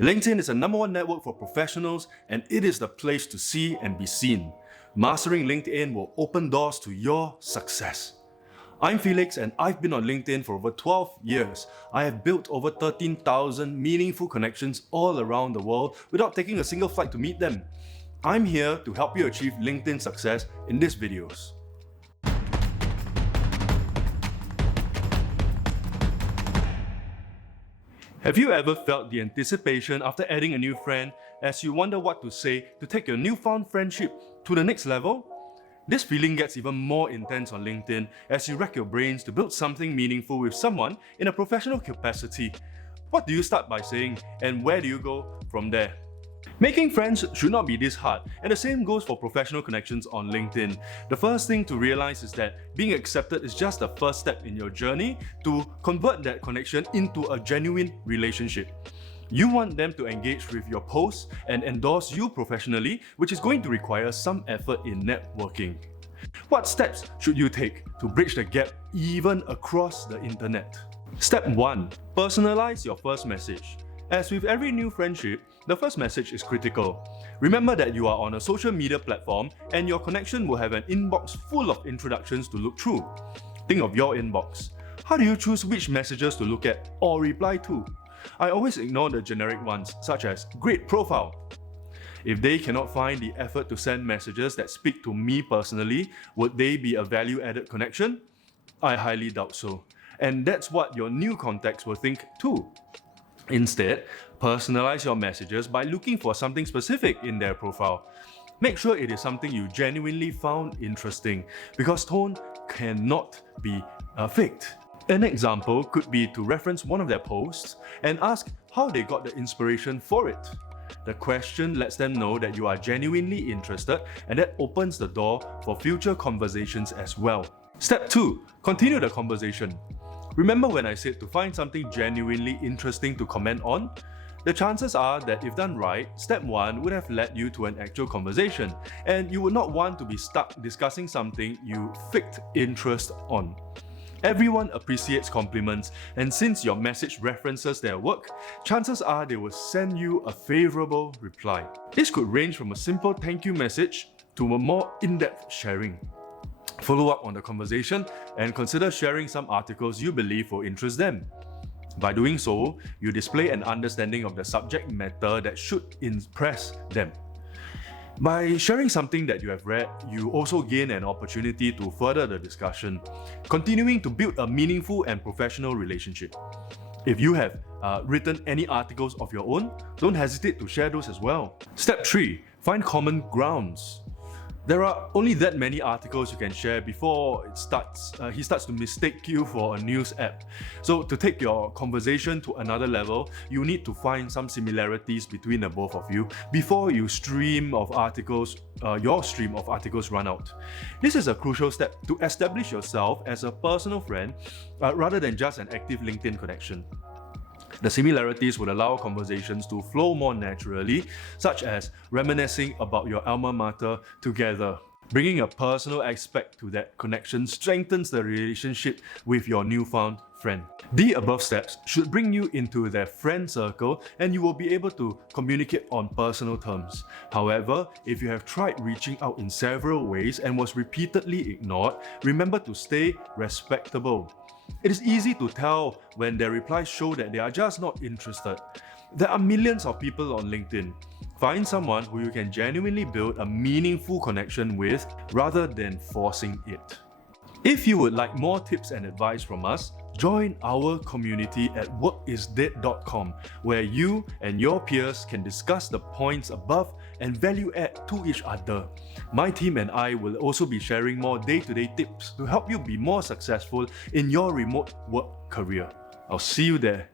LinkedIn is the #1 network for professionals, and it is the place to see and be seen. Mastering LinkedIn will open doors to your success. I'm Felix, and I've been on LinkedIn for over 12 years. I have built over 13,000 meaningful connections all around the world without taking a single flight to meet them. I'm here to help you achieve LinkedIn success in these videos. Have you ever felt the anticipation after adding a new friend as you wonder what to say to take your newfound friendship to the next level? This feeling gets even more intense on LinkedIn as you rack your brains to build something meaningful with someone in a professional capacity. What do you start by saying, and where do you go from there? Making friends should not be this hard, and the same goes for professional connections on LinkedIn. The first thing to realize is that being accepted is just the first step in your journey to convert that connection into a genuine relationship. You want them to engage with your posts and endorse you professionally, which is going to require some effort in networking. What steps should you take to bridge the gap even across the internet? Step 1. Personalize your first message. As with every new friendship, the first message is critical. Remember that you are on a social media platform and your connection will have an inbox full of introductions to look through. Think of your inbox. How do you choose which messages to look at or reply to? I always ignore the generic ones, such as "great profile." If they cannot find the effort to send messages that speak to me personally, would they be a value-added connection? I highly doubt so. And that's what your new contacts will think too. Instead, personalize your messages by looking for something specific in their profile. Make sure it is something you genuinely found interesting, because tone cannot be faked. An example could be to reference one of their posts and ask how they got the inspiration for it. The question lets them know that you are genuinely interested, and that opens the door for future conversations as well. Step 2. Continue the conversation. Remember when I said to find something genuinely interesting to comment on? The chances are that if done right, step 1 would have led you to an actual conversation, and you would not want to be stuck discussing something you faked interest on. Everyone appreciates compliments, and since your message references their work, chances are they will send you a favorable reply. This could range from a simple thank you message to a more in-depth sharing. Follow up on the conversation and consider sharing some articles you believe will interest them. By doing so, you display an understanding of the subject matter that should impress them. By sharing something that you have read, you also gain an opportunity to further the discussion, continuing to build a meaningful and professional relationship. If you have written any articles of your own, don't hesitate to share those as well. Step 3. Find common grounds. There are only that many articles you can share before he starts to mistake you for a news app. So to take your conversation to another level, you need to find some similarities between the both of you before your stream of articles run out. This is a crucial step to establish yourself as a personal friend rather than just an active LinkedIn connection. The similarities would allow conversations to flow more naturally, such as reminiscing about your alma mater together. Bringing a personal aspect to that connection strengthens the relationship with your newfound friend. The above steps should bring you into their friend circle, and you will be able to communicate on personal terms. However, if you have tried reaching out in several ways and was repeatedly ignored, remember to stay respectable. It is easy to tell when their replies show that they are just not interested. There are millions of people on LinkedIn. Find someone who you can genuinely build a meaningful connection with rather than forcing it. If you would like more tips and advice from us, join our community at workisdead.com, where you and your peers can discuss the points above and value add to each other. My team and I will also be sharing more day-to-day tips to help you be more successful in your remote work career. I'll see you there.